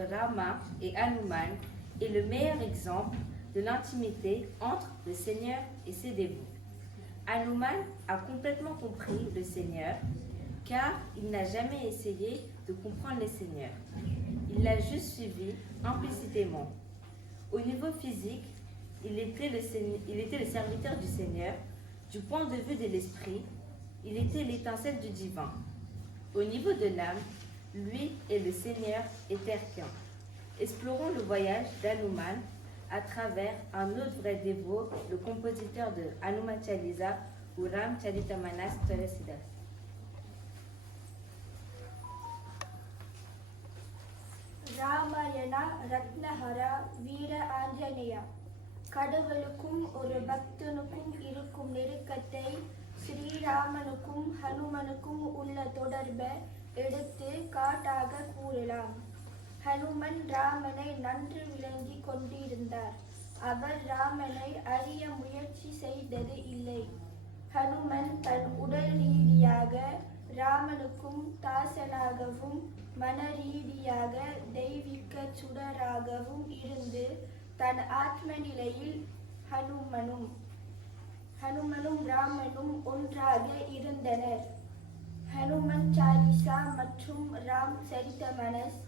entre Rama et Hanuman est le meilleur exemple de l'intimité entre le Seigneur et ses dévots. Hanuman a complètement compris le Seigneur car il n'a jamais essayé de comprendre le Seigneur. Il l'a juste suivi implicitement. Au niveau physique, il était le serviteur du Seigneur. Du point de vue de l'esprit, il était l'étincelle du divin. Au niveau de l'âme, lui et le Seigneur étaient qu'un. Explorons le voyage d'Hanuman à travers un autre vrai dévot, le compositeur de Hanuman Chalisa ou Ramcharitamanas Tulasidas. Ramayana ரத்னஹரா வீர ஆஞ்சநேயா கடவுளுக்கும் ஒரு பக்தனுக்கும் இருக்கும் நெருக்கத்தை ஸ்ரீராமனுக்கும் ஹனுமனுக்கும் உள்ள தொடர்பை எடுத்து காட்டாக கூறலாம். ஹனுமன் ராமனை நன்கு விளங்கி கொண்டிருந்தார். அவர் ராமனை அறிய முயற்சி செய்தது இல்லை. ஹனுமன் தன் உடல் ரீதியாக ராமனுக்கும் தாசனாகவும் மன ரீதியாக தெய்வீக சுடராகவும் இருந்து தன் ஆத்ம நிலையில் ஹனுமனும் ராமனும் ஒன்றாக இருந்தனர். ஹனுமன் சாலிசா மற்றும் ராம் சரிதமனஸ்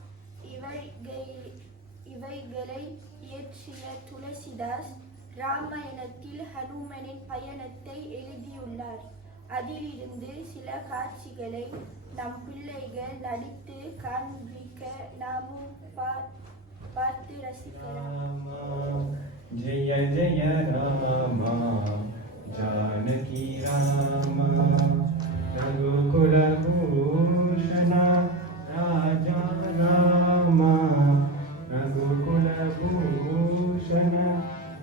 இவைகளை இயற்றிய துளசிதாஸ் ராமாயணத்தில் ஹனுமனின் பயணத்தை எழுதியுள்ளார். அதிலிருந்து சில காட்சிகளை நம் பிள்ளைகள் நடித்து காண்பிக்க நாமும் பார்த்து ரசிக்கலாம். ஜெய ஜெய ராமா ஜானகி ராமா ரகுகுல பூஷண ராஜா ராமா ரகுகுல பூஷண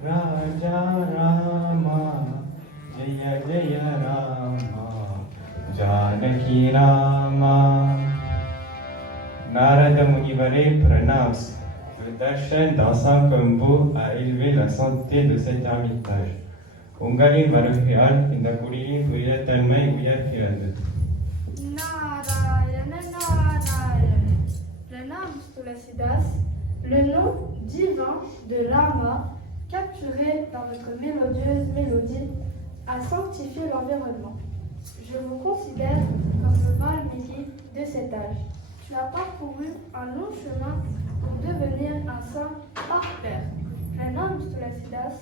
ராஜா ராமா ஜெய ஜெய ராமா ஜானகி Rama. Narada Munivare prononce: le darshan dansant comme vous a élevé la santé de cet ermitage. உங்களின் வருகையால் இந்த குடியின் துயரத்தன்மை உயர்கிறது. Narayana Narayana. Pranam Tulasidas, le nom divin de Rama, capturé dans votre mélodieuse mélodie, a sanctifié l'environnement. Je vous considère comme le Valmiki de cet âge. Tu as parcouru un long chemin pour devenir un saint hors pair. Pranam Tulasidas,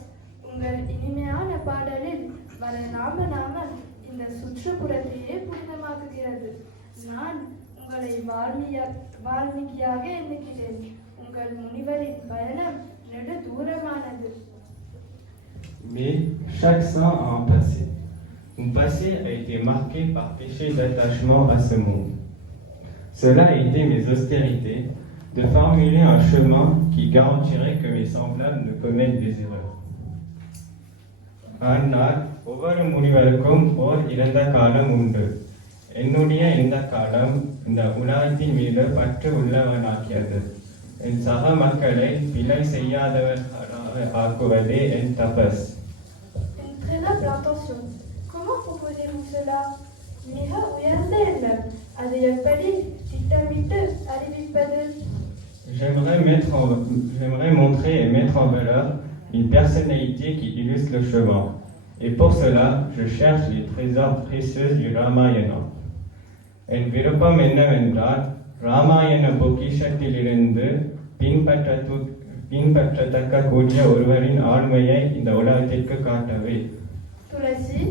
உங்கள் இனிமையான பாடலில் வர நாமநாமம் இந்த சுற்றுப்புறத்தையே புனிதமாக்குகிறது. நான் உங்களை வால்மீகியாக எண்ணுகிறேன். உங்கள் முனிவரின் பயணம் நெடு தூரமானது. Mais chaque saint a un passé. Mon passé a été marqué par péché d'attachement à ce monde. Cela a été mes austérités de formuler un chemin qui garantirait que mes semblables ne commettent des erreurs. ஆனால் ஒவ்வொரு முனிவருக்கும் ஓர் இறந்த காலம் உண்டு. என்னுடைய இந்த காலம் இந்த உலகத்தின் மீது பற்று உள்ளவனாக்கியது. என் சக மக்களை பிழை செய்யாதவர்களாக ஆக்குவதே என் தபஸ். Une très noble intention. Comment proposez-vous cela? மிக உயர்ந்த எண்ணம். அது எப்படி திட்டமிட்டு அறிவிப்பது? J'aimerais montrer et mettre en valeur une personnalité qui illustre le chemin. Et pour cela, je cherche les trésors précieux du Ramayana. என் விருப்பம் என்னவென்றால் ராமாயண பொக்கிஷத்திலிருந்து பின்பற்றத்தக்க கூடிய ஒருவரின் ஆளுமையை இந்த உலகத்திற்கு காட்டவே. Tulasi,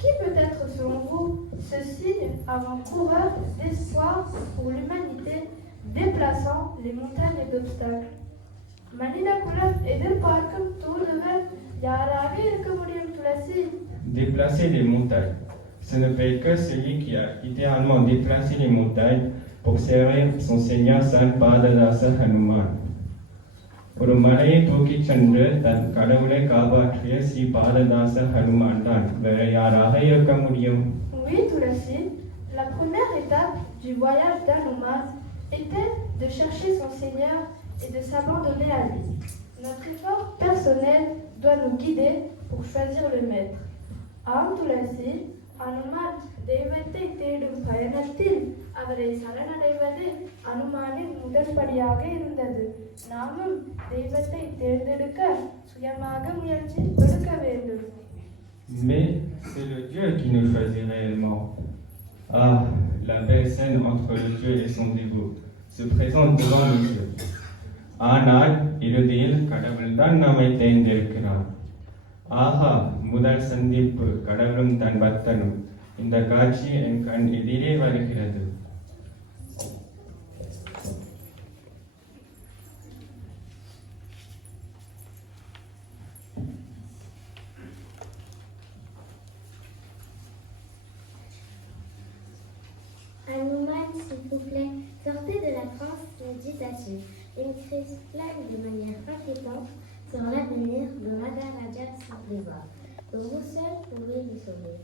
qui peut être selon vous ce signe avant-coureur d'espoir pour l'humanité déplaçant les montagnes d'obstacles? மனித குலம் எதிர்பார்க்கும் தூதுவர் யாராக இருக்க முடியும் துளசி? Déplacer les montagnes. Ce ne peut être que celui qui a littéralement déplacé les montagnes pour servir son Seigneur Saint Padadasa Hanuman. ஒரு மலையை தூக்கிச் சென்று தன் கடவுளை காப்பாற்றிய ஸ்ரீ பாததாச ஹனுமான் தான். வேற யாராக இருக்க முடியும்? Oui, Tulasi. La première étape du voyage d'Hanuman était de chercher son Seigneur et de s'abandonner à lui. Notre effort personnel doit nous guider pour choisir le maître. Tulasi, Hanuman தெய்வத்தை தேடும் பயணத்தில் அவரை சரணடைவது அனுமானின் முதல் படியாக இருந்தது. நாமும் தெய்வத்தை தேர்ந்தெடுக்க சுயமாக முயற்சி கொடுக்க வேண்டும். Mais c'est le Dieu qui nous choisit réellement. Ah, la belle scène entre le Dieu et son dévot se présente devant nos yeux. ஆனால் இறுதியில் கடவுள்தான் நம்மை தேர்ந்தெடுக்கிறார். ஆஹா, முதல் சந்திப்பு கடவுளும் தன் பக்தனும். இந்த காட்சி என் கண் எதிரே வருகிறது. Hanuman, s'il vous plaît, sortez de la transe, me dit Zasu. Il s'exclame de manière inquiétante sur l'avenir de Maharaja Sugriva. Vous seul pouvez lui sauver.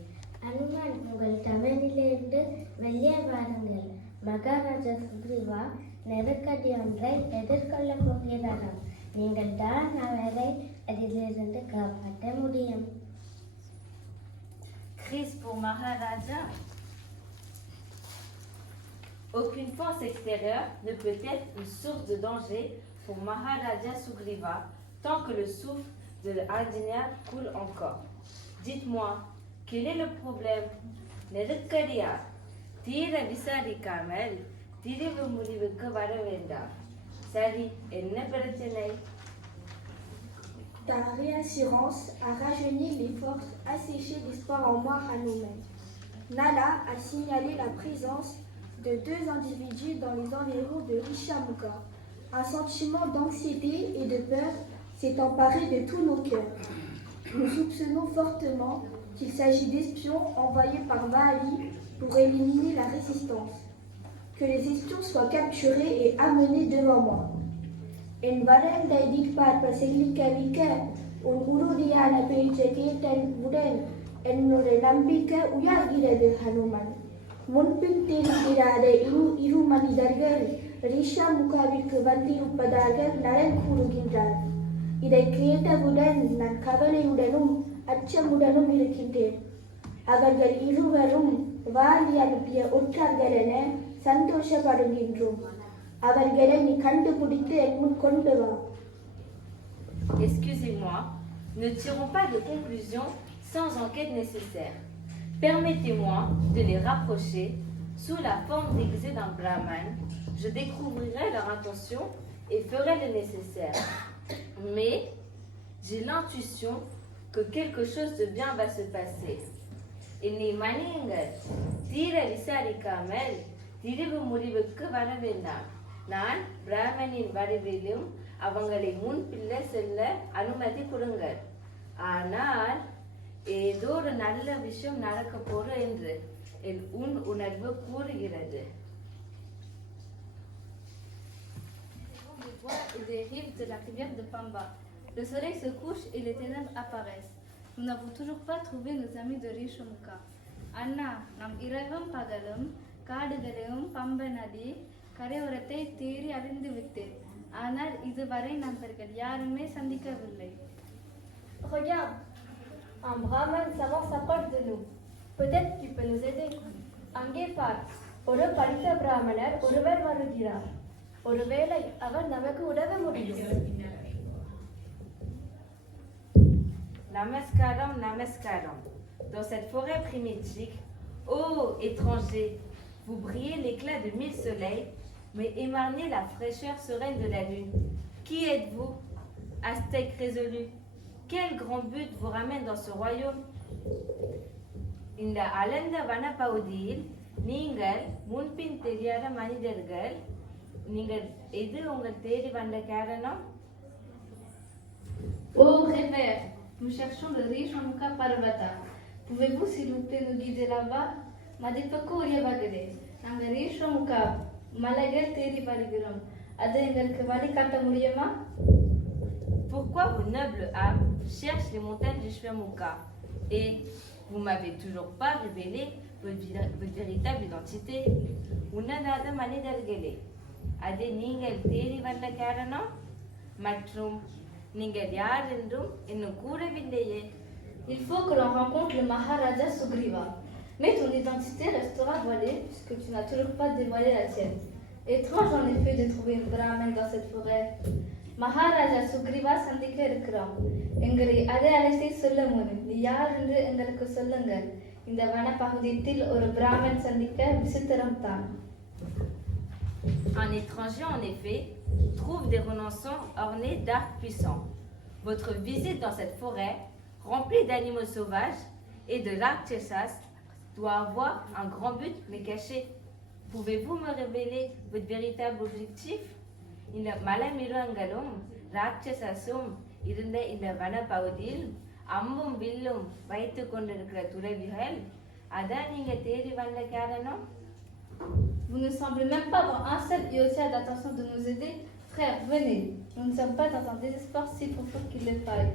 Hanuman, உங்கள் தமிழிலிருந்து வெளியே வாருங்கள். மகாராஜா சுக்ரீவா நெருக்கடி ஒன்றை எதிர்கொள்ளப் போகிறாராம். நீங்கள் தான் அவரை அதிலிருந்து காப்பாற்ற முடியும். Crise pour Maharaja. Aucune force extérieure ne peut être une source de danger pour Maharaja Sugriva tant que le souffle de l'Indiana coule encore. Dites-moi, quel est le problème? நெருக்கடியா? தீர விசாரிக்காமல் திரிவு முடிவுக்கு வர வேண்டாம். சரி, என்ன பிரச்சனை? Ta réassurance a rajeuni les forces asséchées d'espoir en moi, Hanuman. Nala a signalé la présence de 2 individus dans les environs de Rishamuka. Un sentiment d'anxiété et de peur s'est emparé de tous nos cœurs. Nous soupçonnons fortement qu'il s'agit d'espions envoyés par Mahali pour éliminer la résistance. Que les espions soient capturés et amenés devant moi. En வரண்டை பார்ப்ப செல்லிக்கவிக்க உன் உறுதியான பேச்சை கேட்டவுடன் என்னுடைய நம்பிக்கை உயர்கிறது ஹனுமன். முன்பின் தெரிகிறாத இரு மனிதர்கள் ரிஷா முகாவிற்கு வந்திருப்பதாக நலன் கூறுகின்றார். இதை கேட்டவுடன் நான் கவலையுடனும் அச்சமுடனும் இருக்கின்றேன். அவர்கள் இருவரும் வாலி அனுப்பிய ஒற்றர்கள் என சந்தோஷப்படுகின்றோம். அவர்களை நீ கண்டுபிடித்து என் முன் கொண்டு வா. Excusez-moi, ne tirons pas de conclusions sans enquête nécessaire. Permettez-moi de les rapprocher sous la forme déguisée d'un brahman. Je découvrirai leur intention et ferai le nécessaire. Mais j'ai l'intuition que quelque chose de bien va se passer. என்னை மன்னியுங்கள், தீர விசாரிக்காமல் திரிவு முடிவுக்கு வர வேண்டாம். நான் பிராமணின் வடிவிலும் அவங்களை முன்பில்ல செல்ல அனுமதி கொடுங்கள். ஆனால் ஏதோ ஒரு நல்ல விஷயம் நடக்க போற என்று என் உணர்வு கூறுகிறது. Des voix et des rives de la rivière de Pamba. Le soleil se couche et les ténèbres apparaissent. Nous n'avons toujours pas trouvé nos amis de Rishamuka. அண்ணா, நம் இரவும் பகலும் காடுகளையும் பம்ப நதி கரையோரத்தை தேடி அறிந்து விட்டேன். ஆனால் இதுவரை நண்பர்கள் யாருமே சந்திக்கவில்லை. Regarde, un brahman savant s'approche de nous. Peut-être qu'il peut nous aider. அங்கே பார், ஒரு படித்த பிராமணர் ஒருவர் வருகிறார். ஒருவேளை அவர் நமக்கு உதவ முடியும். Namaskaram, namaskaram. Dans cette forêt primitive, ô étrangers, vous brillez l'éclat de 1000 soleils, mais émanez la fraîcheur sereine de la lune. Qui êtes-vous, Aztèque résolu? Quel grand but vous ramène dans ce royaume? இந்த அலந்த வனப்பகுதியில் நீங்கள் முன்பின் தெரியாத மனிதர்கள். நீங்கள் எது உங்கள் தேடி வந்த காரணம்? Ô rêveur, nous cherchons le Rishamuka Parvata. Pouvez-vous s'il vous plaît nous guider là-bas? மதிப்புக்கு உரியவர்களே, நாங்கள் ரீஷமுகா மலைகள் தேடி வருகிறோம். அதை எங்களுக்கு வழி காட்ட முடியுமா? Pourquoi vos nobles âmes cherchent les montagnes du Shwemuka? Et vous m'avez toujours pas révélé votre véritable identité. உன்னதாத மனிதர்களே, அதை நீங்கள் தேடி வந்த காரணம் மற்றும் நீங்கள் யார் என்றும் இன்னும் கூறவில்லையே. Il faut que l'on rencontre le Maharaja Sugriva. Mais ton identité restera voilée puisque tu n'as toujours pas dévoilé la tienne. Étrange en effet de trouver une brahmane dans cette forêt. Maharaja Sugriva சந்திக்க இருக்கிறோம். எங்களை அடையாளத்தை சொல்ல முன் நீ யார் என்று எங்களுக்கு சொல்லுங்கள். இந்த வனப்பகுதியில் ஒரு பிராமன் சந்திக்க விசித்திரம் தான். Un étranger, en effet, trouve des renonçants ornés d'arcs puissants. Votre visite dans cette forêt, remplie d'animaux sauvages et de rakshasas, doit avoir un grand but mais caché. Pouvez-vous me révéler votre véritable objectif? இந்த மலைமிருகங்களும் ராட்சசஸும் இருந்த இந்த வனப்பகுதியில் அம்பும் வில்லும் வைத்து கொண்டிருக்கிற துறவிகள் அதான் நீங்க தேடி வந்த காரணம்? Vous ne semblez même pas avoir un seul iota d'intention de nous aider. Frère, venez. Nous ne sommes pas dans un désespoir si profond qu'il le faille.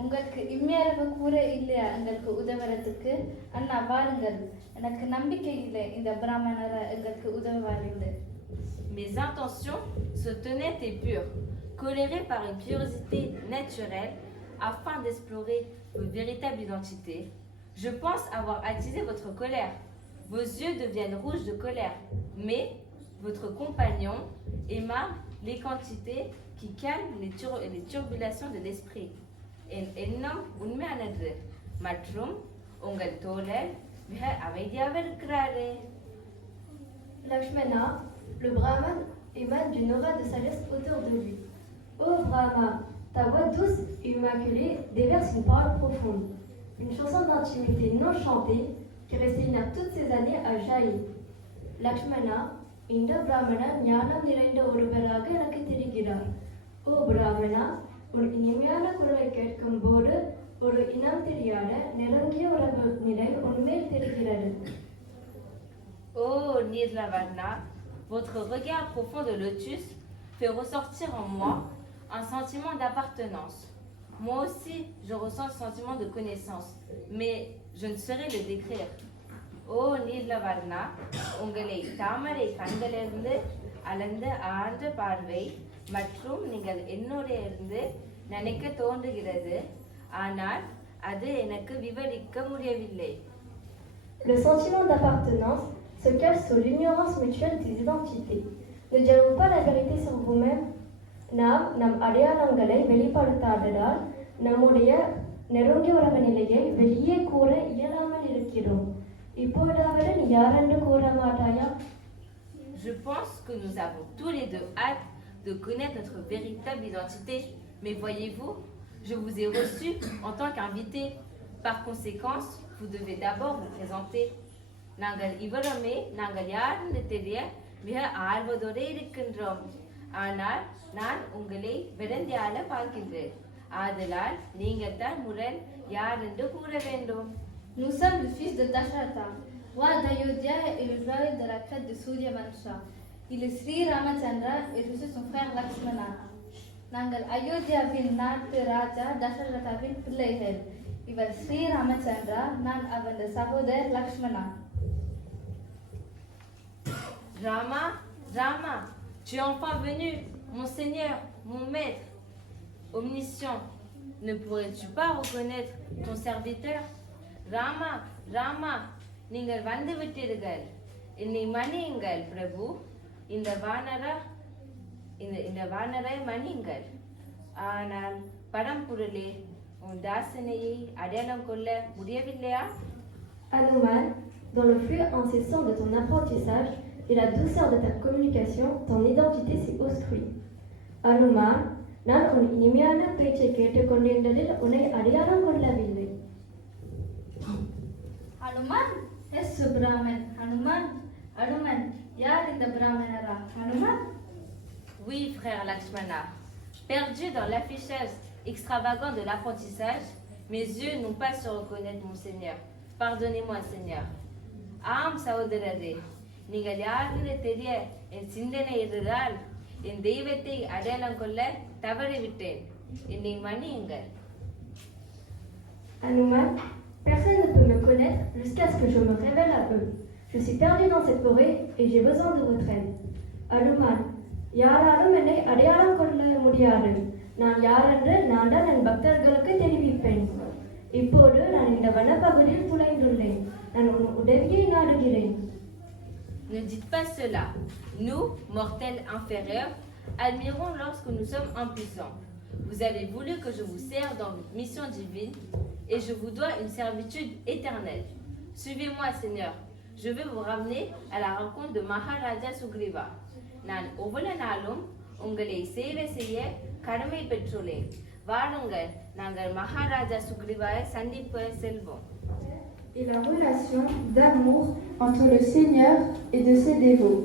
உங்களுக்கு இம்மையளவு கூட இல்லையா எங்களுக்கு உதவுறதுக்கு? அண்ணா வாருங்கள். எனக்கு நம்பிக்கை இல்லை இந்த பிராமணரை எங்களுக்கு உதவுவார்கள். Mes intentions sont honnêtes et pures, colérées par une curiosité naturelle afin d'explorer votre véritable identité. Je pense avoir attisé votre colère. Vos yeux deviennent rouges de colère, mais votre compagnon émane les quantités qui calment les turbulations de l'esprit. எண்ணம் உண்மையானது மற்றும் உங்கள் தோழர் மிக அமைதியாக இருக்கிறாரு. Lakshmana, le brahman émane d'une aura de sagesse autour de lui. Ô Brahma, ta voix douce et immaculée déverse une parole profonde, une chanson d'intimité non chantée qui restait toutes ces années à jaillir. Lakshmana, இந்த பிராமணர் ஞானம் நிறைந்த ஒருவராக எனக்கு தெரிகிறார். ஓ பிராமணா, உன் இனிமையான குரலை கேட்கும் போது ஒரு இனம் தெரியாத நெருங்கிய உறவு நிலை உண்மையில் தெரிகிறது. Oh Nirlavarna, votre regard profond de lotus fait ressortir en moi un sentiment d'appartenance. Moi aussi, je ressens le sentiment de connaissance, mais je ne saurais le décrire. Oh Nirlavarna, உங்களை தாமரை கண்களிலிருந்து அளந்த ஆழ்ந்த பார்வை மற்றும் நீங்கள் என்னோட இருந்து நினைக்க தோன்றுகிறது, ஆனால் அது எனக்கு விவரிக்க முடியவில்லை. Le sentiment d'appartenance se cache sous l'ignorance mutuelle des identités. Ne direz-vous pas la vérité sur vous-même? நாம் நம் அடையாளங்களை வெளிப்படுத்தாததால் நம்முடைய நெருங்கிய உறவு நிலையை வெளியே கூற இயலாமல் இருக்கிறோம். இப்போதாவது நீ யாரென்று கூற மாட்டாயா? Je pense que nous avons tous les deux hâte de connaître notre véritable identité. Mais voyez-vous, je vous ai reçu en tant qu'invité. Par conséquence, vous devez d'abord vous présenter. நாங்கள் இவருமே நாங்கள் யாருன்னு தெரிய மிக ஆர்வத்தோடு இருக்கின்றோம். ஆனால் நான் உங்களை விருந்தியால பார்க்கின்றேன். ஆதலால் நீங்கள் தான் முரண் யார் என்று கூற வேண்டும். Nous sommes le fils de Dasharatha, roi d'Ayodhya et le joaillier de la crête de Surya Vansha. Il est Sri Ramachandra et je suis son frère Lakshmana. நாங்கள் அயோத்தியாவின் நாட்டு ராஜா தசரதாவின் பிள்ளைகள். இவர் ஸ்ரீ ராமச்சந்திரா, நான் அவரது சகோதரர் Lakshmana. Rama, Rama, tu es enfin venu, mon Seigneur, mon Maître, omniscient. Ne pourrais-tu pas reconnaître ton serviteur? Rama, Rama, நீங்கள் வந்து விட்டீர்கள். என்னை மன்னியுங்கள் பிரபு. இந்த வானரை மன்னியுங்கள். ஆனால் பரம்பொருளே, உன் தாசனையை அடையாளம் கொள்ள முடியவில்லையா? Hanuman, dans le flux incessant de ton apprentissage et la douceur de ta communication, ton identité s'est obscure. Hanuman, நான் உன் இனிமையான பேச்சை கேட்டுக்கொண்டிருந்ததில் உன்னை அடையாளம் கொள்ளவில்லை. Hanuman, est ce Brahman? Hanuman, யார் இந்த பிராமணரா? Hanuman? Oui, frère Lakshmana. Perdu dans l'affichage extravagant de l'apprentissage, mes yeux n'ont pas su reconnaître mon Seigneur. Pardonnez-moi, Seigneur. ஆம் சகோதரரே, நீங்கள் யாருன்னு தெரிய என் சிந்தனை இருந்ததால் என் தெய்வத்தை அடையாளம் கொள்ள தவறிவிட்டேன். என்னை மன்னியுங்கள். Hanuman, personne ne peut me connaître jusqu'à ce que je me révèle à eux. Je suis perdu dans cette forêt et j'ai besoin de votre aide. Hanuman, யாராலும் என்னை அடையாளம் கொள்ள முடியாது. நான் யாரென்று நான் தான் என் பக்தர்களுக்கு தெரிவிப்பேன். இப்போது நான் இந்த வனப்பகுதியில் துளைந்துள்ளேன். நான் உன் உதவியை நாடுகிறேன். Ne dites pas cela. Nous, mortels inférieurs, admirons lorsque nous sommes impuissants. Vous avez voulu que je vous serve dans votre mission divine et je vous dois une servitude éternelle. Suivez-moi, Seigneur. Je vais vous ramener à la rencontre de Maharaja Sugriva. நான் ஒவ்வொரு நாளும் உங்களை சேவை செய்ய கடமை பெற்றுள்ளேன். வாருங்கள், நாங்கள் மகாராஜா சுக்ரீவாவை சந்திக்க செல்வோம். Et la relation d'amour entre le Seigneur et de ses dévots.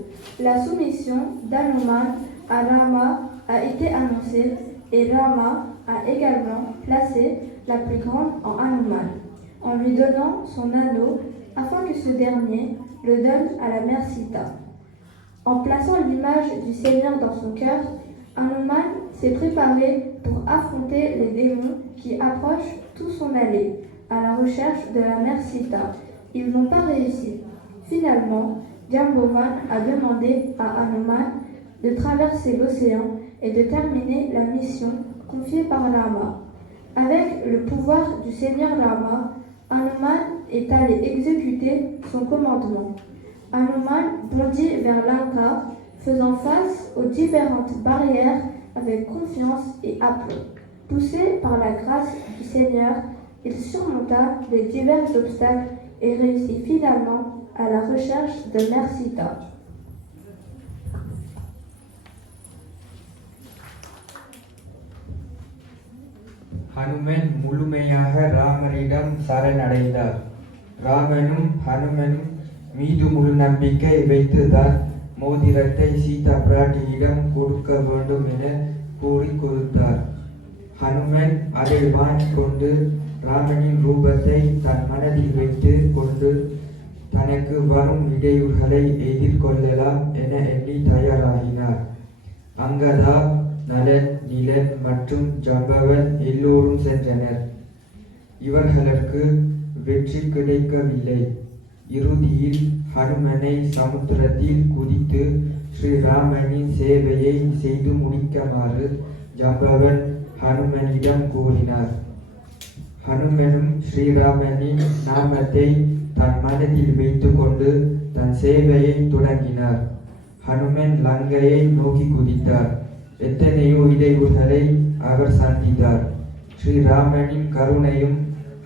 La soumission d'Hanuman à Rama a été annoncée et Rama a également placé la plus grande en Hanuman, en lui donnant son anneau afin que ce dernier le donne à la mère Sita. En plaçant l'image du Seigneur dans son cœur, Hanuman s'est préparé pour affronter les démons qui approchent tout son allée à la recherche de la mère Sita. Ils n'ont pas réussi. Finalement, Jambovan a demandé à Hanuman de traverser l'océan et de terminer la mission confiée par Rama. Avec le pouvoir du Seigneur Rama, Hanuman est allé exécuter son commandement. Hanuman bondit vers Lanka, faisant face aux différentes barrières avec confiance et aplomb. Poussé par la grâce du Seigneur, il surmonta les divers obstacles et réussit finalement à la recherche de Mère Sita. Hanuman முழுமையாக ராமனிடம் சரணடைந்தார். ராமனும் ஹனுமனும் மீது முழு நம்பிக்கை வைத்துதான் மோதிரத்தை சீதா பிராட்டியிடம் கொடுக்க வேண்டும் என கூறி கொடுத்தார். ஹனுமன் அதை வாங்கிக் கொண்டு ராமனின் ரூபத்தை தன் மனதில் வைத்து கொண்டு தனக்கு வரும் இடையூறுகளை எதிர்கொள்ளலாம் என எண்ணி தயாராகினார். அங்கதா, நலன், நிலன் மற்றும் ஜம்பவன் எல்லோரும் சென்றனர். இவர்களுக்கு வெற்றி கிடைக்கவில்லை. இறுதியில் ஹனுமனை சமுத்திரத்தில் குதித்து ஸ்ரீராமனின் சேவையை செய்து முடிக்குமாறு ஜம்பவன் ஹனுமனிடம் கூறினார். ஹனுமனும் ஸ்ரீராமனின் நாமத்தை தன் மனதில் வைத்துக் கொண்டு தன் சேவையை தொடங்கினார். ஹனுமன் லங்கையை நோக்கி குதித்தார். எத்தனையோ இடையூறுகளை அவர் சந்தித்தார். ஸ்ரீராமனின் கருணையும்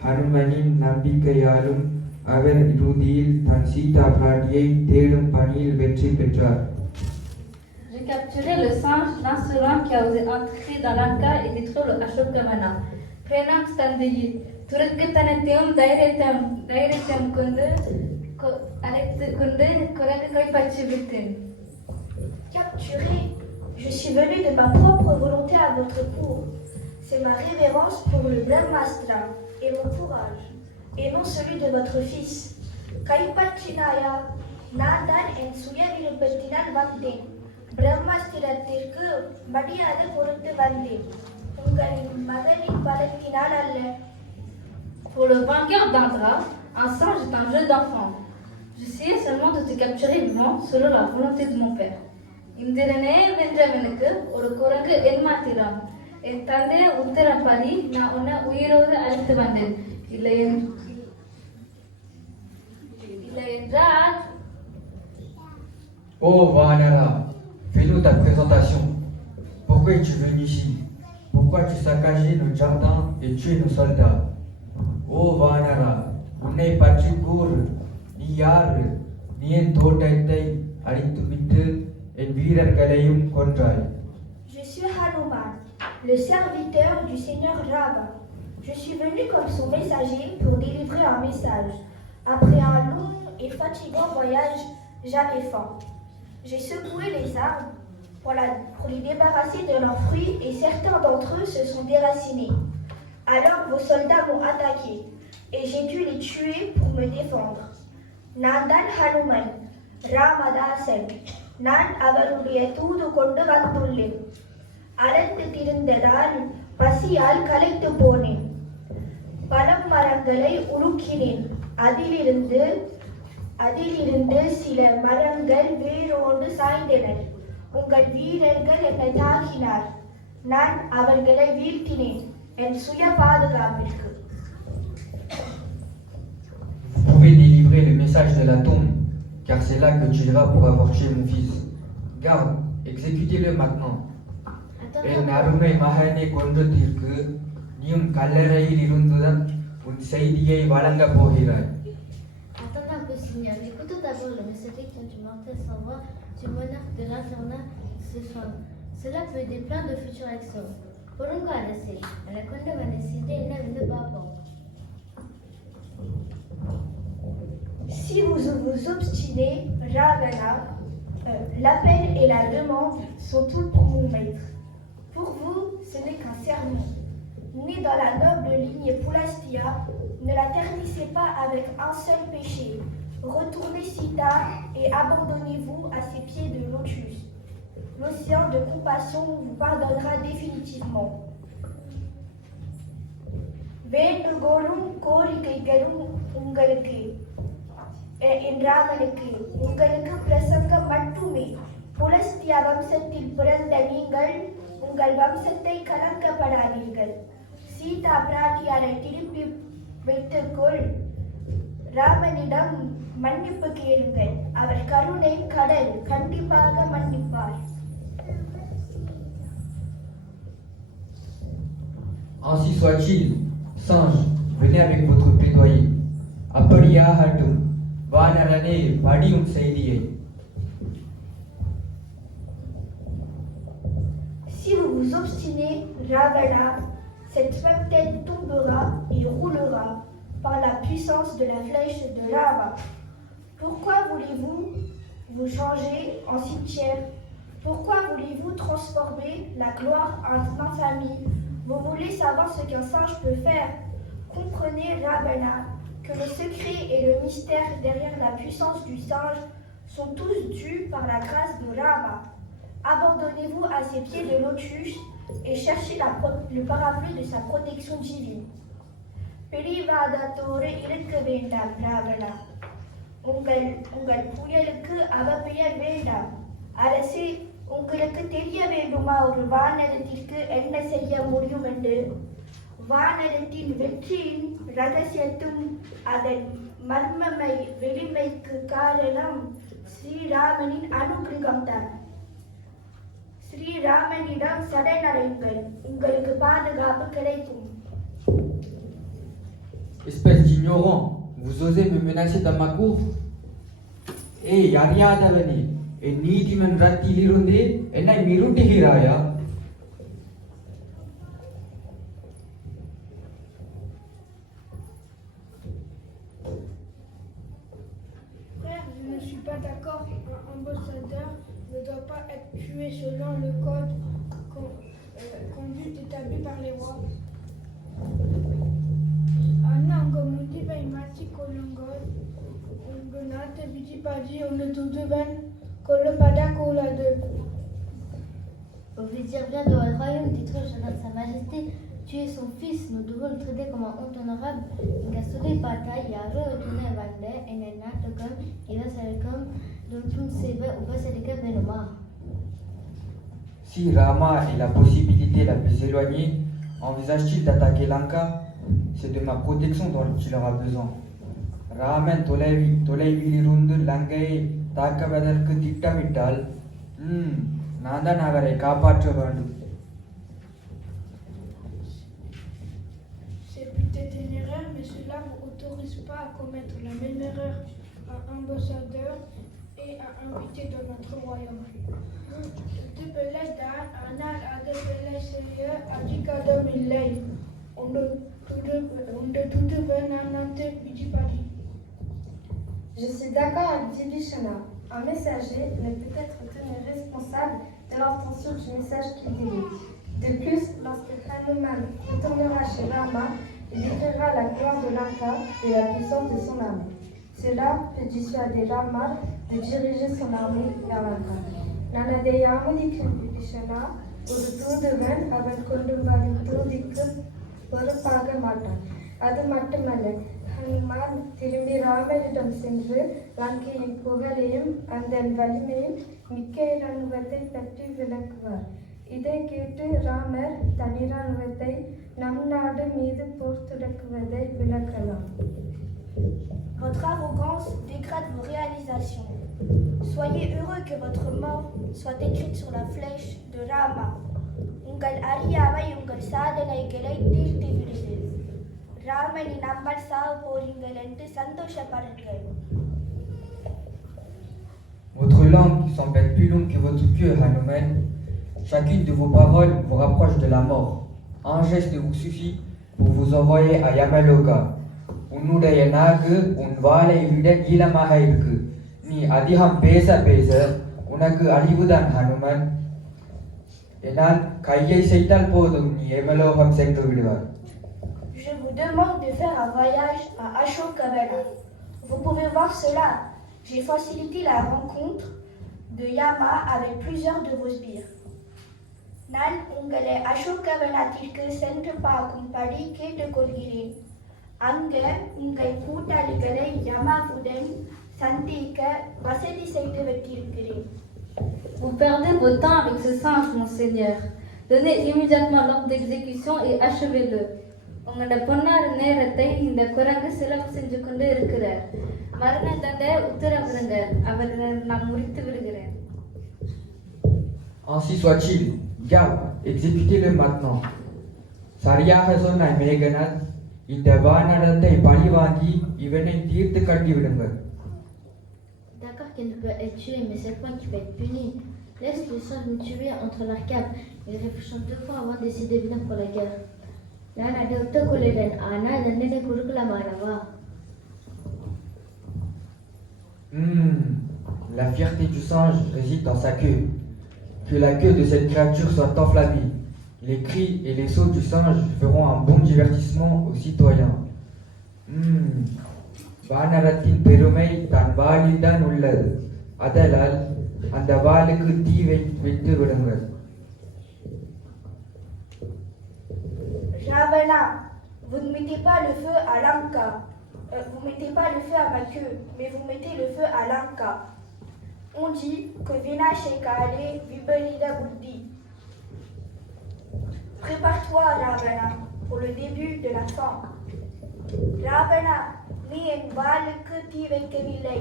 ஹனுமனின் நம்பிக்கையாலும் அவர் இறுதியில் தன் சீதா பிராட்டியை தேடும் பணியில் வெற்றி பெற்றார். J'ai capturé le singe l'insolent qui a osé entrer dans Lanka et détruire le Ashokamana. Prenam Standeyi, துருக்குத்தனத்தையும் தைரியத்தையும் கொண்டு அழைத்து கொண்டு குரங்கு கைப்பற்றி விட்டேன். Capturé, je suis venu de ma propre volonté à votre cour. C'est ma révérence pour le Brahmastra et mon courage, et non celui de votre fils. Kaipachinaya, Nandan en சுயவிருப்பத்தினால் வந்தேன். பிரம்மாஸ்திரத்திற்கு மடியாத பொறுத்து வந்தேன். உங்களின் மகனின் பலத்தினால் அல்ல. Pour le vainqueur d'Indra, un singe est un jeu d'enfant. J'essayais seulement de te capturer vivant selon la volonté de mon père. இந்திரனே வென்றவனுக்கு ஒரு குரங்கு என்மாத்திரம். என் தந்தை உத்தரப்படி நான் உன்னை உயிரோடு அழைத்து வந்தேன். இல்லை என்றால் Oh Vanara, fais-nous ta présentation. Pourquoi es-tu venu ici? Pourquoi tu saccages nos jardins et tues nos soldats? Oh Vanara, உன்னை பற்றி கூறு. நீ யாரு? நீ என் தோட்டத்தை அழித்துவிட்டு என் வீரர்களையும் கொன்றாய். Je suis Hanuman, le serviteur du Seigneur Rama. Je suis venu comme son messager pour délivrer un message. Après un long et fatigant voyage, j'avais faim. J'ai secoué les arbres pour les débarrasser de leurs fruits et certains d'entre eux se sont déracinés. Alors vos soldats m'ont attaqué et j'ai dû les tuer pour me défendre. Nandan Hanuman, Ramadasan, நான் அவருடைய தூது கொண்டு வந்துள்ளேன். அறந்து திரிந்ததால் பசியால் களைத்து போனேன். பலம் மரங்களை உருக்கினேன். அதிலிருந்து சில மரங்கள் வேரோடு சாய்ந்தனர். உங்கள் வீரர்கள் என்னை தாக்கினார். நான் அவர்களை வீழ்த்தினேன் என் சுய பாதுகாப்பிற்கு. Vous pouvez délivrer délivrer le message de la tombe, car c'est là que tu iras pour avoir tué mon fils. Garde, exécutez-le maintenant. என் அருமை மகனை கொன்றதற்கு நீயும் கல்லறையில் இருந்துதான் உன் செய்தியை வழங்கப் போகிறாய். Attends un peu, Seigneur. Écoute d'abord le messager que tu m'entends sans voix du monarque de l'internat ce soir. Cela peut aider plein de futures actions. Pourquoi arrêter? La conde va décider de papa. Si vous vous obstinez, Ravana, l'appel et la demande sont tout pour mon maître. Pour vous, ce n'est qu'un serment. Né dans la noble ligne Poulastia, ne la ternissez pas avec un seul péché. Retournez si tard et abandonnez-vous à ses pieds de lotus. L'océan de compassion vous pardonnera définitivement. வேண்டுகோளும் கோரிக்கைகளும் உங்களுக்கு என் ராமனுக்கு உங்களுக்கு பிரசங்கம் மட்டுமே. புலஸ்தியா வம்சத்தில் பிறந்த நீங்கள் உங்கள் வம்சத்தை கலக்கப்படாதீர்கள். சீதா பிராட்டியாரை திருப்பி வைத்துக்கொள். ராமனிடம் மன்னிப்பு கேளுங்கள். அவர் கருணை கடல், கண்டிப்பாக மன்னிப்பார். Ainsi soit-il, singe, venez avec votre plaidoyer. அப்படியாகட்டும், வானரனே படியும் செய்தியை. Si vous vous obstinez, Ravana, cette même tête tombera et roulera par la puissance de la flèche de Rava. Pourquoi voulez-vous vous changer en cimetière? Pourquoi voulez-vous transformer la gloire en infamie? Vous voulez savoir ce qu'un singe peut faire? Comprenez, Ravana, que le secret et le mystère derrière la puissance du singe sont tous dus par la grâce de Rava. Abandonnez-vous à ses pieds de lotus et cherchez le parapluie de sa protection divine. பிடிவாதத்தோடு இருக்க வேண்டாம் ராவணா. உங்கள் புயலுக்கு அவப்பெயர் வேண்டாம். அரசே, உங்களுக்கு தெரிய வேண்டுமா ஒரு வானரத்திற்கு என்ன செய்ய முடியும் என்று? வானரத்தின் வெற்றியின் ரகசியத்தும் அதன் மர்மமை வெளிமைக்கு காரணம் ஸ்ரீராமனின் அனுகிரகம்தான். ஸ்ரீராமனிடம் சரணடையுங்கள், உங்களுக்கு பாதுகாப்பு கிடைக்கும். Espèce d'ignorant, vous osez me menacer dans ma cour? ஏய் அறியாதவனே, என் நீதிமன்றத்திலிருந்தே என்னை மிரட்டுகிறாயா? Frère, je ne suis pas d'accord. Un ambassadeur ne doit pas être tué selon le code conduite établi par les rois. Anango Mundibai Mati Kolongol, Ungonate Vidipadi, Unetuduban, Kolopada Kolade. Au vizir vient de le royaume titre de sa majesté, tuer son fils, nous devons le traiter comme un honte honorable. Gasoli bataille, Yaro, Tune Vande, et Nenatokam, Irasalekam, Duntum Seve, Upasalika Benoma. Si Rama est la possibilité la plus éloignée, envisage-t-il d'attaquer Lanka? C'est de ma protection dont il aura besoin. Raman தொலைவிலிருந்து லங்கையை தாக்குவதற்கு திட்டமிட்டால் நான் தான் அவரை காப்பாற்ற வேண்டும். C'est peut-être une erreur, mais cela ne vous autorise pas à commettre la même erreur. Un ambassadeur et un invité de notre royaume. Je suis d'accord avec Vibhishana. Un messager ne peut être tenu responsable de l'intention du message qu'il délivre. De plus, lorsque Hanuman retournera chez Rama, il décrira la gloire de Lanka et la puissance de son armée. Cela peut dissuader Rama de diriger son armée vers Lanka. Nanade Yamudikku Vibhishana, ஒரு தூதுவன் அவன் கொண்டு வரும் தூதிக்கு பொறுப்பாக மாட்டான். அது மட்டுமல்ல, ஹனுமான் திரும்பி ராமனிடம் சென்று லங்கையின் புகழையும் அதன் வலிமையும் மிக்க இராணுவத்தை பற்றி விளக்குவார். இதை கேட்டு ராமர் தன் இராணுவத்தை நம் நாடு மீது போர் தொடக்குவதை விளக்கலாம். Votre arrogance dégrade vos réalisations. Soyez heureux que votre mort soit écrite sur la flèche de Rama. உங்கள் அறியாமை உங்கள் சாதனைகளை தீர்த்துவிடுது. ராமனை நம்பால் சாவ போறீங்கள் என்று சந்தோஷப்படுங்கள். Votre langue semble plus longue que votre queue, Hanuman. Chacune de vos paroles vous rapproche de la mort. Un geste vous suffit pour vous envoyer à Yamaloka. உன்னுடைய நாகு உன் வாளை விட நீளமாக இருக்கு. நீ அதிகம் பேச பேச உனக்கு அழிவுதான், ஹனுமன். என்னால் கையை செய்தால் போதும், நீ யமலோகம் சென்று விடுவாய். Je vous demande de faire un voyage à Ashokavana. Vous pouvez voir cela. J'ai facilité la rencontre de Yama avec plusieurs de vos sbires. நான் உங்களை அசோகவனத்திற்கு சென்று பார்க்கும்படி கேட்டுக்கொள்கிறேன். அங்கே உங்கள் கூட்டாளிகளை யமாவுடன் சந்திக்க வசதி செய்து வைத்திருக்கிறேன். Vous perdez votre temps avec ce singe, mon Seigneur. Donnez immédiatement l'ordre d'exécution et achevez-le. உங்களோட பொன்னார நேரத்தை இந்த குரங்கு செலவு செஞ்சு கொண்டு இருக்கிறார். மரண தண்டனை உத்தரவிடுங்க. அவரை நான் முடித்து விடுகிறேன். Ainsi soit-il. Garde, exécutez-le maintenant. சரியாக சொன்ன மேகநாத், இந்த வானரத்தை பழி வாங்கி இவனை தீர்த்து கட்டி விடுங்கள். D'accord qu'il ne peut être tué, mais c'est le point qui peut être puni. Laisse le sang me tuer entre l'arcade. Il réfléchit 2 fois avant de décider bien pour la guerre. நான் அதை ஒத்துக்கொள்கிறேன், ஆனால் தண்டனை கொடுக்கலாமானவா? La fierté du singe réside dans sa queue. Que la queue de cette créature soit enflammée. Les cris et les sauts du singe feront un bon divertissement aux citoyens. வானரத்தின் பெருமை தன் வாளில்தான் உள்ளது. அதனால் அந்த வாளுக்கு தீ வைத்து விடுங்கள். Ravana, vous ne mettez pas le feu à Lanka. Vous mettez pas le feu à ma queue, mais vous mettez le feu à Lanka. On dit que Vinashekale Viparita Buddhi. Prépare-toi, Ravana, pour le début de la fin. Ravana, நீ என் வாளுக்கு தீ வைக்கவில்லை,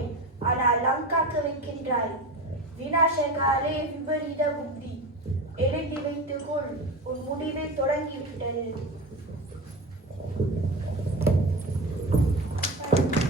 ஆனால் லங்காக்கு வைக்கின்றாய். விநாசகாலே விபரீத புத்தி. எழுதி வைத்துக்கொள், உன் முடிவை தொடங்கிவிட்டது.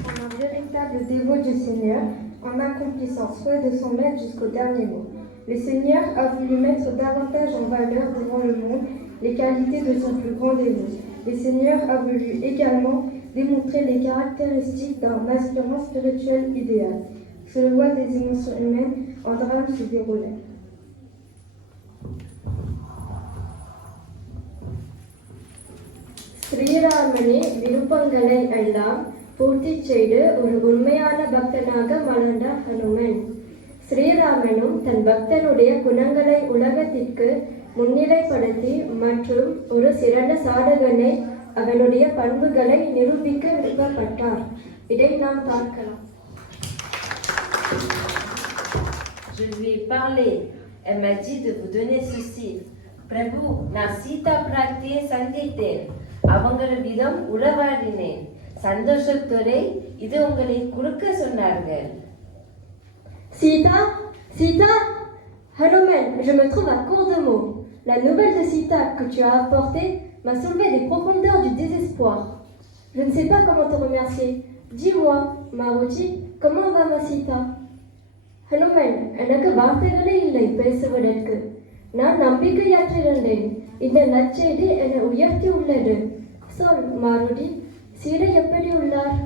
En un véritable dévot du Seigneur, en accomplissant souhait de son maître jusqu'au dernier mot. Le Seigneur a voulu mettre davantage en valeur devant le monde les qualités de son plus grand dévot. Le Seigneur a voulu également démontrer les caractéristiques d'un aspirant spirituel idéal. Sur le voie des émotions humaines, un drame se déroulait. ஸ்ரீராமனே விருப்பங்களை எல்லாம் பூர்த்தி செய்து ஒரு உண்மையான பக்தனாக மலர்ந்தார் ஹனுமன். ஸ்ரீராமனும் தன் பக்தனுடைய குணங்களை உலகத்திற்கு முன்னிலைப்படுத்தி மற்றும் ஒரு சிறந்த சாதகனை அவனுடைய பண்புகளை நிரூபிக்க விருப்பப்பட்டார். இதை நாம் பார்க்கலாம். Je lui ai parlé. Elle m'a dit de vous donner ceci. Prabhu, நான் சீதா பிராட்டியை சந்தித்தேன். அவங்களிடம் உறவாடினேன். சந்தோஷத்தோடு இது உங்களை கொடுக்க சொன்னார்கள். Sita, Sita, Hanuman, je me trouve à court de mots. La nouvelle de Sita que tu as apportée m'a soulevé des profondeurs du désespoir. Je ne sais pas comment te remercier. Dis-moi, Maruti, comment va ma Sita? Hanuman, எனக்கு வார்த்தைகளே இல்லை பேசுவதற்கு. நான் நம்பிக்கையற்றிருந்தேன். இந்த நற்செய்தி என்னை உயர்த்தி உள்ளது. சொல், மாருதி, சீதை எப்படி உள்ளார்?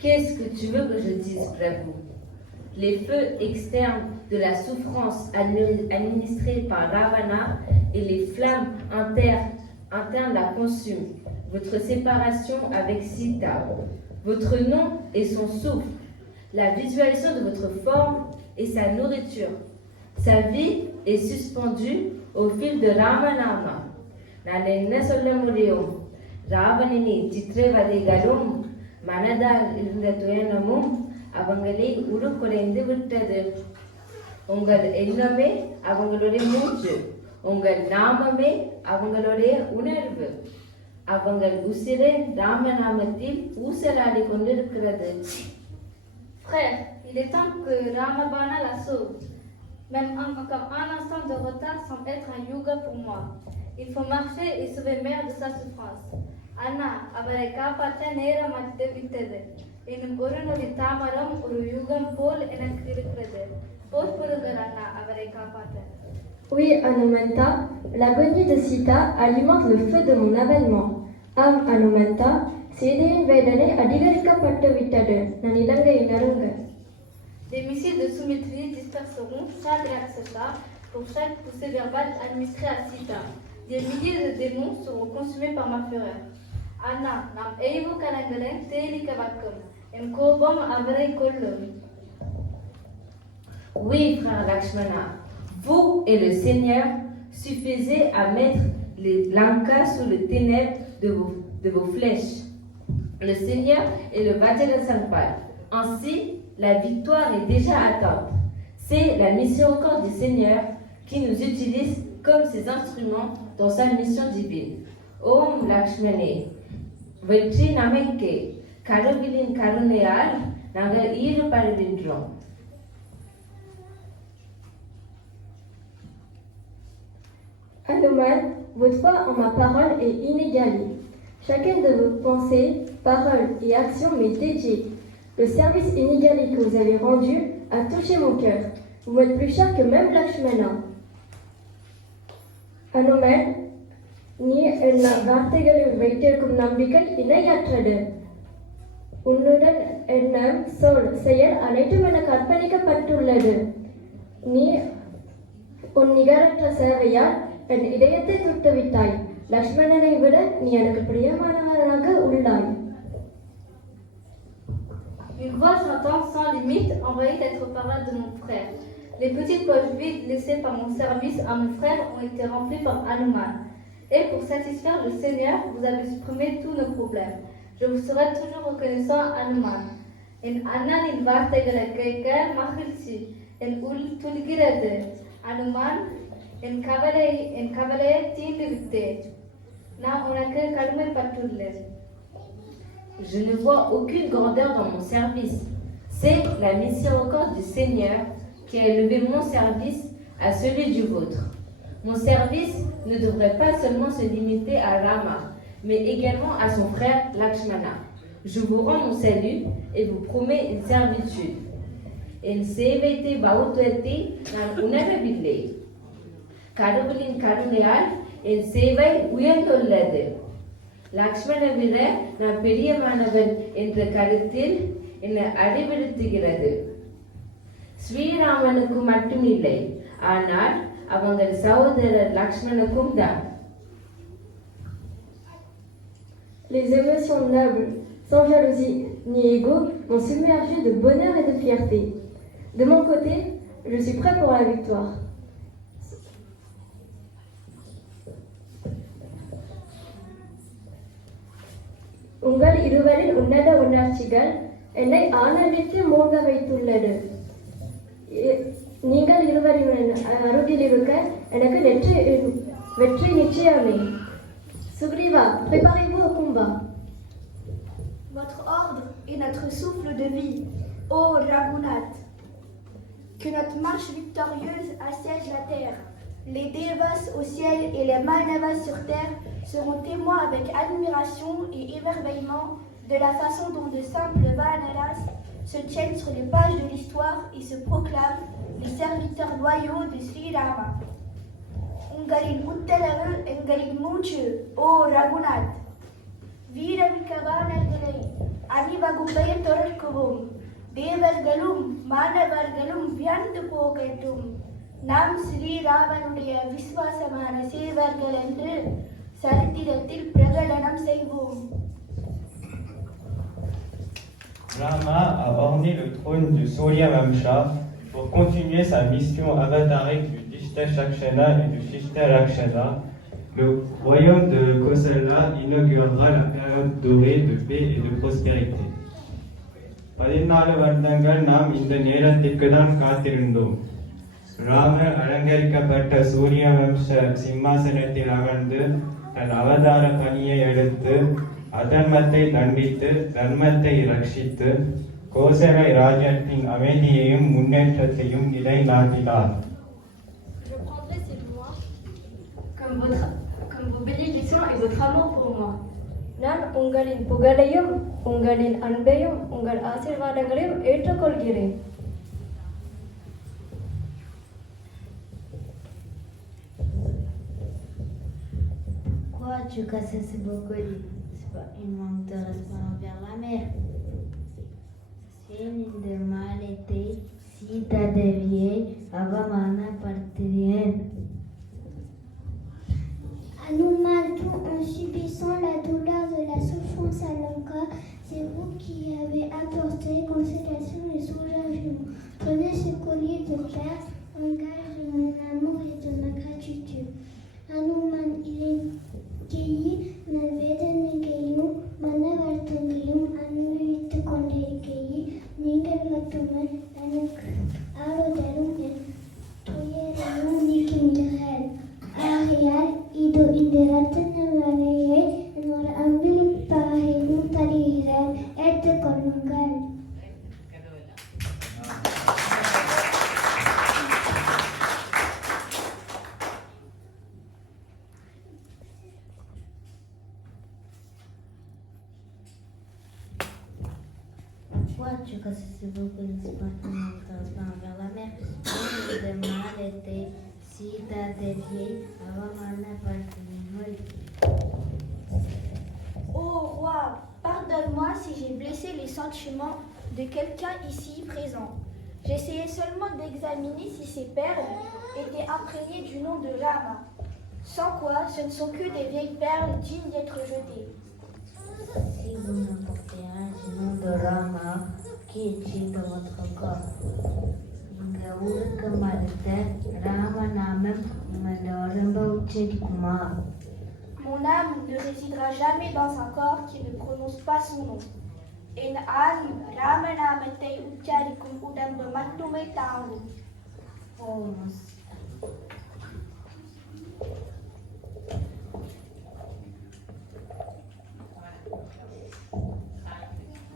Qu'est-ce que tu veux que je dise, Prabhu? Les feux externes de la souffrance administrée par Ravana et les flammes internes la consument. Votre séparation avec Sita, votre nom et son souffle, la visualisation de votre forme et sa nourriture. Sa vie est suspendue au fil de Ramanama. நான் என்ன சொல்ல முடியும்? ராவணனி சித்திரவதைகளும் மனதால் இருந்த துயரமும் அவங்களை உருக்குலைந்து விட்டது. உங்கள் எண்ணமே அவங்களுடைய மூச்சு, உங்கள் நாமமே அவங்களுடைய உணர்வு. அவங்கள் உசிரை ராமநாமத்தில் ஊசலாடி கொண்டிருக்கிறது. Frère, il est temps que Ramabana la sauve. Même encore un instant de retard semble être un yuga pour moi. Il faut marcher et sauver mère de sa souffrance. Anna, அவரை காப்பாற்ற நேரம் விட்டது. இன்னும் ஒரு நொடி தாமரம் ஒரு யுகம் போல் எனக்கு இருக்கிறது. போர்ப்படுங்கள் அண்ணா, அவரை காப்பாற்ற. Oui, Anumanta, l'agonie de Sita alimente le feu de mon avènement. Anumanta, Sitaயின் வேதனை அதிகரிக்கப்பட்டு விட்டது. நான் இலங்கையை நறுங்க. Des missiles de soumétrie disperseront chaque Raksasa pour chaque poussée verbale administrée à Sita. Des milliers de démons seront consumés par ma fureur. Anna, நாம் எய்வு கணங்களை தேலிக்க வைக்கும். என் கோபம் அவரை கொல்லும். Oui, frère Lakshmana, vous et le Seigneur suffisez à mettre les lankas sous le ténèbre de vos flèches. Le Seigneur est le Vajrasampal. Ainsi, la victoire est déjà atteinte. C'est la mission encore du Seigneur qui nous utilise comme ses instruments dans sa mission divine. Om Lakshmane, வெற்றி நமக்கே, கடவுளின் கருணையால் நாங்கள் ஈடுபடுகின்றோம். Hanuman, votre foi en ma parole est inégalée. Chacune de vos pensées, paroles et actions m'est dédiée. Le service inégalé que vous avez rendu a touché mon cœur. Vous m'êtes plus cher que même Lakshmana. Hanuman, நீ என்ன வார்த்தைகளில் வைத்திருக்கும் நம்பிக்கை இணையற்றது. உன்னுடன் எண்ணம், சொல், செயல் அனைத்தும் எனக்கு அர்ப்பணிக்கப்பட்டுள்ளது. நீ உன் நிகரற்ற சேவையால் என் இதயத்தை தொட்டுவிட்டாய். லக்ஷ்மணனை விட நீ எனக்கு பிரியமானவராக உள்ளாய். Une voix j'entends sans limite envahit être paroles de mon frère. Les petites poches vides laissées par mon service à mon frère ont été remplies par Hanuman. Et pour satisfaire le Seigneur, vous avez supprimé tous nos problèmes. Je vous serai toujours reconnaissant, Hanuman. En Annanin வார்த்தைகளை கேட்க மகிழ்ச்சி என் உள் துள்கிறது. Hanuman, என் கவலையை தீர்ந்து விட்டேன். நான் உனக்கு கடமைப்பட்டுள்ளேன். Je ne vois aucune grandeur dans mon service. C'est la mission encore du Seigneur qui a élevé mon service à celui du vôtre. Mon service ne devrait pas seulement se limiter à Rama, mais également à son frère Lakshmana. Je vous rends mon salut et vous promets une servitude. என் சேவைத்தை பௌத்தத்தை நான் உணரவில்லை. கடவுளின் கருணையால் என் சேவை உயர்ந்துள்ளது. லக்ஷ்மண விட நான் பெரியமானவன் என்ற கருத்தில் என்னை அறிவுறுத்துகிறது. ஸ்ரீராமனுக்கு மட்டுமில்லை, ஆனால் அவங்கள் சகோதரர் லக்ஷ்மணுக்கும் தான். Les émotions nobles, sans jalousie ni ego, m'ont submergé de bonheur et de fierté. De mon côté, je suis prêt pour la victoire. உங்கள் இருவரின் உன்னத உணர்ச்சிகள் என்னை ஆனந்தித்து மூழ்க வைத்துள்ளது. நீங்கள் இருவரின் அருகில் இருக்க எனக்கு வெற்றி நிச்சயமே. Sugriva, préparez-vous au combat. Votre ordre est notre souffle de vie, ô Raghunath. Que notre marche victorieuse assiège la terre. Les Devas au ciel et les Manavas sur terre seront témoins avec admiration et émerveillement de la façon dont de simples Vanaras se tiennent sur les pages de l'histoire et se proclament les serviteurs loyaux de Sri Rama. உங்களின் உத்தரவு எங்களின் மூச்சு, ஓ ரகுநாத். வீரமிக்க வானர்களை அணிவகுப்பை தொடர்க்கவும், தேவர்களும் மாணவர்களும் வியந்து போகட்டும். நாம் ஸ்ரீராமனுடைய விசுவாசமான சேவர்கள் என்று சரித்திரத்தில் பிரகடனம் செய்வோம். Rama a orné le trône de Surya Vamsha pour continuer sa mission avatarique du Dishta Shakshana et du Shishta Rakshana. Le royaume de Kosala inaugurera la période dorée de paix et de prospérité. 14 வருடங்கள் நாம் இந்த நேரத்திற்கு தான் காத்திருந்தோம். ராமர் அலங்கரிக்கப்பட்ட சூரிய வம்ச சிம்மாசனத்தில் அமர்ந்து தன் அவதார பணியை எடுத்து அதர்மத்தை தண்டித்து தர்மத்தை ரட்சித்து கோசலை ராஜ்யத்தின் அமைதியையும் முன்னேற்றத்தையும் நிலைநாட்டினார். Je prendrai ces lois comme vos bénédictions et votre amour pour moi. நான் உங்களின் புகழையும் உங்களின் அன்பையும் உங்கள் ஆசீர்வாதங்களையும் ஏற்றுக்கொள்கிறேன். Pourquoi tu casses ce beau collier? C'est pas une manque de respect envers la mer. C'est une de mal été si t'as dévié avant mana partirienne. Hanuman, tout en subissant la douleur de la souffrance à Lanka, c'est vous qui avez apporté consolation et soulagement. Prenez ce collier de pierre en gage de mon amour et de ma gratitude. Hanuman, il est cueilli, நல்வேதனைகளையும் மனவர்த்தங்களையும் அனுபவித்துக் கொண்டிருக்கையில் நீங்கள் மட்டுமே எனக்கு ஆறுதலும் என் துயரையும் நீக்கினீர்கள். ஆகையால் இது இந்த ரத்தின வரையை என்னோட அன்பளிப்பாகவும் தருகிறேன், ஏற்றுக்கொள்ளுங்கள். Pourquoi tu casses ce beau collier? C'est pas une manque de respect envers la mer. C'est une de mal été si t'as dévié avant mana partirienne. Ô roi, pardonne-moi si j'ai blessé les sentiments de quelqu'un ici présent. J'essayais seulement d'examiner si ces perles étaient imprégnées du nom de Rama. Sans quoi, ce ne sont que des vieilles perles dignes d'être jetées. Si vous m'apportez un du nom de Rama qui est dit dans votre corps, இங்க ஊருக்கு மறுத்த ராமநாமம் உங்களோட உடம்ப உச்சரிக்குமா? Mon âme ne résidera jamais dans un corps qui ne prononce pas son nom. En âme, Ramanamatai Ucharikum Udamba Mattume Tangu. Oh,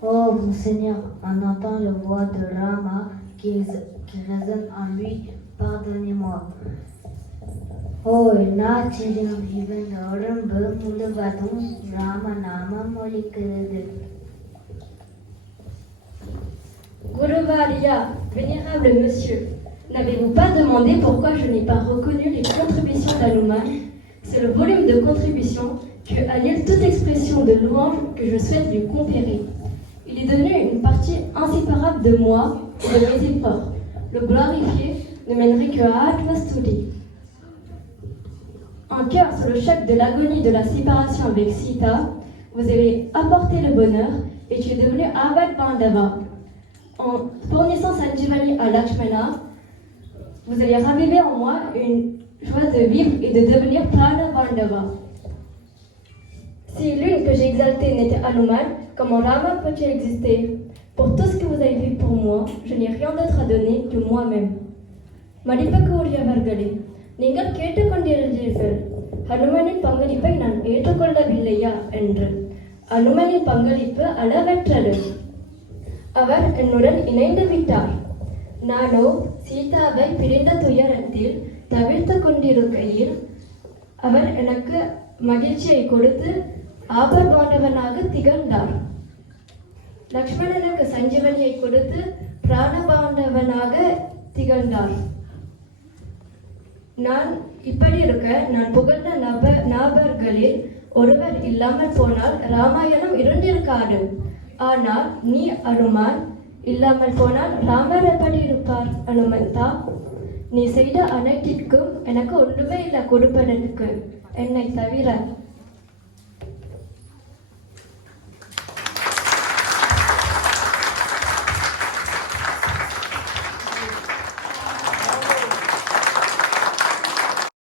Oh, mon Seigneur, en entend le voix de Rama qui résonne en lui, pardonnez-moi. Oh, என்னாச்சரியம், இவன் உடம்பு முழுவதும் ராமநாமம் ஒலிக்கிறது. Guruvarya, vénérable monsieur, n'avez-vous pas demandé pourquoi je n'ai pas reconnu les contributions d'Hanuman? C'est le volume de contribution que annule toute expression de louange que je souhaite lui conférer. Il est devenu une partie inséparable de moi et de mes efforts. Le glorifier ne mènerait que à Atmastuti. En cœur sur le choc de l'agonie de la séparation avec Sita, vous avez apporté le bonheur et tu es devenu Avad Bandava. En fournissant Sanjivani à Lakshmana, vous allez raviver en moi une joie de vivre et de devenir Prana Bandava. Si l'une que j'ai exaltée n'était Hanuman, comment Rama peut-il exister? Pour tout ce que vous avez fait pour moi, je n'ai rien d'autre à donner que moi-même. மதிப்புக்குரியவர்களே, நீங்கள் கேட்டுக்கொண்டிருந்தீர்கள், ஹனுமனின் பங்களிப்பை நான் ஏற்றுக்கொள்ளவில்லையா என்று. ஹனுமனின் பங்களிப்பு அளவற்றது. அவர் என்னுடன் இணைந்து விட்டார். நானோ சீதாவை பிரிந்த துயரத்தில் தவிர்த்து கொண்டிருக்கையில் அவர் எனக்கு மகிழ்ச்சியை கொடுத்து ஆபத்வானவனாக திகழ்ந்தார். லக்ஷ்மணனுக்கு சஞ்சீவனியை கொடுத்து பிராணபாண்டவனாக திகழ்ந்தார். நான் இப்படி இருக்க, நான் புகழ்ந்த நபர்களில் ஒருவர் இல்லாமல் போனால் ராமாயணம் இருந்திருக்காது. ஆனால் நீ அனுமான் இல்லாமல் போனால் ராமர் எப்படி இருப்பார்? அனுமந்தா, நீ செய்த அனைத்திற்கும் எனக்கு ஒன்றுமே இல்லை கொடுப்பதற்கு என்னை தவிர.